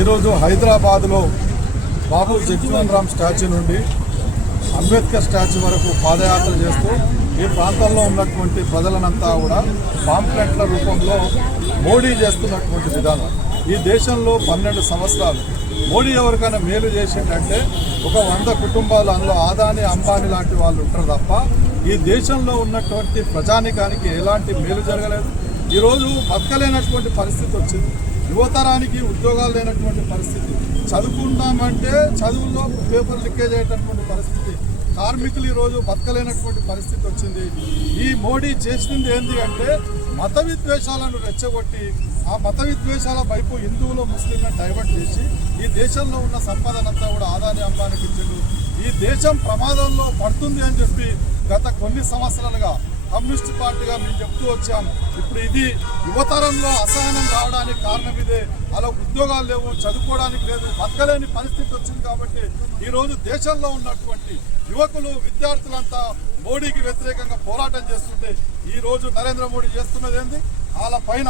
ఈరోజు హైదరాబాద్లో బాబు జగ్జీవన్ రామ్ స్టాచ్యూ నుండి అంబేద్కర్ స్టాచ్యూ వరకు పాదయాత్ర చేస్తూ ఈ ప్రాంతంలో ఉన్నటువంటి ప్రజలనంతా కూడా పాంప్లెట్ల రూపంలో మోడీ చేస్తున్నటువంటి విధానం. ఈ దేశంలో 12 సంవత్సరాలు మోడీ ఎవరికైనా మేలు చేసిందంటే ఒక 100 కుటుంబాలు, అందులో ఆదాని అంబానీ లాంటి వాళ్ళు ఉంటారు తప్ప ఈ దేశంలో ఉన్నటువంటి ప్రజానికానికి ఎలాంటి మేలు జరగలేదు. ఈరోజు బతకలేనటువంటి పరిస్థితి వచ్చింది. యువతరానికి ఉద్యోగాలు లేనటువంటి పరిస్థితి, చదువుకుంటామంటే చదువుల్లో పేపర్ లీకేజ్ అయ్యేటటువంటి పరిస్థితి, కార్మికులు ఈరోజు బతకలేనటువంటి పరిస్థితి వచ్చింది. ఈ మోడీ చేసింది ఏంటి అంటే మత విద్వేషాలను రెచ్చగొట్టి ఆ మత విద్వేషాల వైపు హిందువులు ముస్లింలను డైవర్ట్ చేసి ఈ దేశంలో ఉన్న సంపదనంతా కూడా ఆదాని అంబానికి ఇచ్చిండు. ఈ దేశం ప్రమాదంలో పడుతుంది అని చెప్పి గత కొన్ని సంవత్సరాలుగా కమ్యూనిస్ట్ పార్టీగా మేము చెప్తూ వచ్చాం. ఇప్పుడు ఇది యువతరంలో అసహనం రావడానికి కారణం ఇదే. అలా ఉద్యోగాలు లేవు, చదువుకోవడానికి లేదు, బతకలేని పరిస్థితి వచ్చింది. కాబట్టి ఈరోజు దేశంలో ఉన్నటువంటి యువకులు, విద్యార్థులంతా మోడీకి వ్యతిరేకంగా పోరాటం చేస్తుంటే ఈరోజు నరేంద్ర మోడీ చేస్తున్నది ఏంది, వాళ్ళ పైన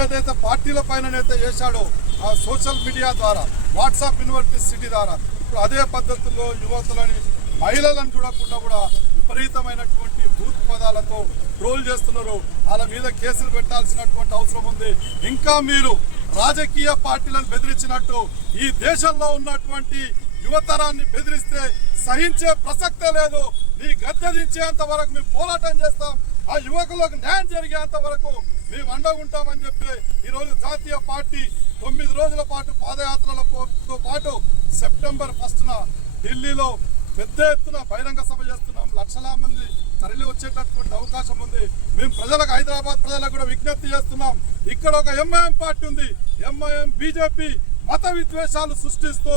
ఏదైతే పార్టీల పైననైతే చేశాడో ఆ సోషల్ మీడియా ద్వారా, వాట్సాప్ యూనివర్సిటీ ద్వారా ఇప్పుడు అదే పద్ధతుల్లో యువతులని, మహిళలను చూడకుండా కూడా విపరీతమైనటువంటి బూత్ పదాలతో ట్రోల్ చేస్తున్నారు. వాళ్ళ మీద కేసులు పెట్టాల్సినటువంటి అవసరం ఉంది. ఇంకా మీరు రాజకీయ పార్టీలను బెదిరించినట్టు ఈ దేశంలో ఉన్నటువంటి యువతరాన్ని బెదిరిస్తే సహించే ప్రసక్తే లేదు. నీ గద్దె దించేంత వరకు మేము పోరాటం చేస్తాం. ఆ యువకులకు న్యాయం జరిగేంత వరకు మేము అండగుంటామని చెప్పి ఈరోజు జాతీయ పార్టీ 9 రోజుల పాటు పాదయాత్రలతో పాటు సెప్టెంబర్ 1న ఢిల్లీలో పెద్ద ఎత్తున బహిరంగ సభ చేస్తున్నాం. లక్షల మంది తరలి వచ్చేటటువంటి అవకాశం ఉంది. మేము ప్రజలకు, హైదరాబాద్ ప్రజలకు కూడా విజ్ఞప్తి చేస్తున్నాం. ఇక్కడ ఒక ఎంఐఎం పార్టీ ఉంది. ఎంఐఎం, బీజేపీ మత విద్వేషాలు సృష్టిస్తూ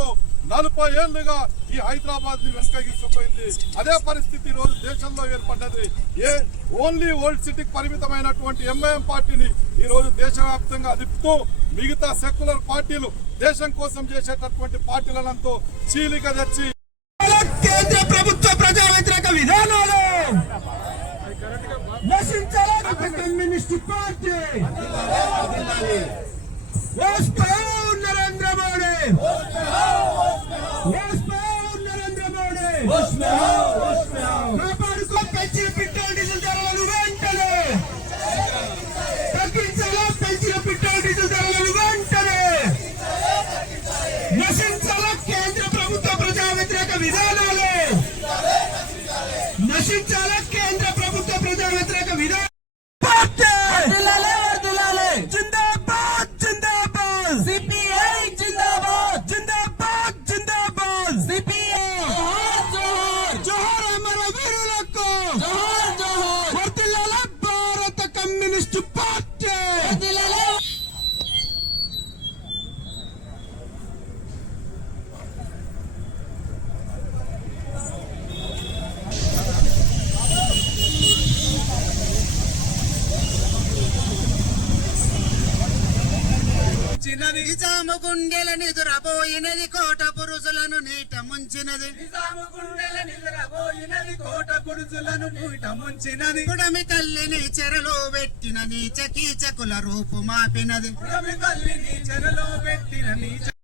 40 ఏళ్లుగా ఈ హైదరాబాద్ ని వెనకగిపోయింది. అదే పరిస్థితి ఈ రోజు దేశంలో ఏర్పడ్డది. ఓన్లీ ఓల్డ్ సిటీకి పరిమితమైనటువంటి ఎంఐఎం పార్టీని ఈ రోజు దేశవ్యాప్తంగా అదిపుతూ మిగతా సెక్యులర్ పార్టీలు, దేశం కోసం చేసేటటువంటి పార్టీలంతా చీలిక తెచ్చి కేంద్ర ప్రభుత్వ ప్రజా వ్యతిరేక విధానాలు నశించాలని కమ్యూనిస్ట్ పార్టీ నరేంద్ర మోడీ, నరేంద్ర మోడీ కాపాడుకో. పెంచిన పెట్రోల్ డీజిల్ ధరలను వెంటనే తగ్గించాలా, పెంచిన పెట్రోల్ డీజిల్ ధరలను వెంటనే నశించాలా కేంద్ర ప్రభుత్వ ప్రజా వ్యతిరేక విధానాలు, నశించాలా కేంద్ర ప్రభుత్వ ప్రజా వ్యతిరేక విధానం. జిందాబాద్ జిందాబాద్, సిపిఐ జిందాబాద్, జిందాబాద్ జిందాబాద్, సిపిఐ జోహార్ అమర వీరులకు, జోహార్ జోహార్. వర్ధిల్లాల భారత కమ్యూనిస్ట్ పార్టీ. నిజాము గుండెల నిదురబోయినది, కోట పురుషులను నీట ముంచినది. నిజాము గుండెల నిదురబోయినది, కోట పురుషులను నీట ముంచినది. పుడమి తల్లిని చెరలో పెట్టిన నీచ కీచకుల రూపు మాపినది. పుడమి తల్లిని చెరలో పెట్టిన నీచ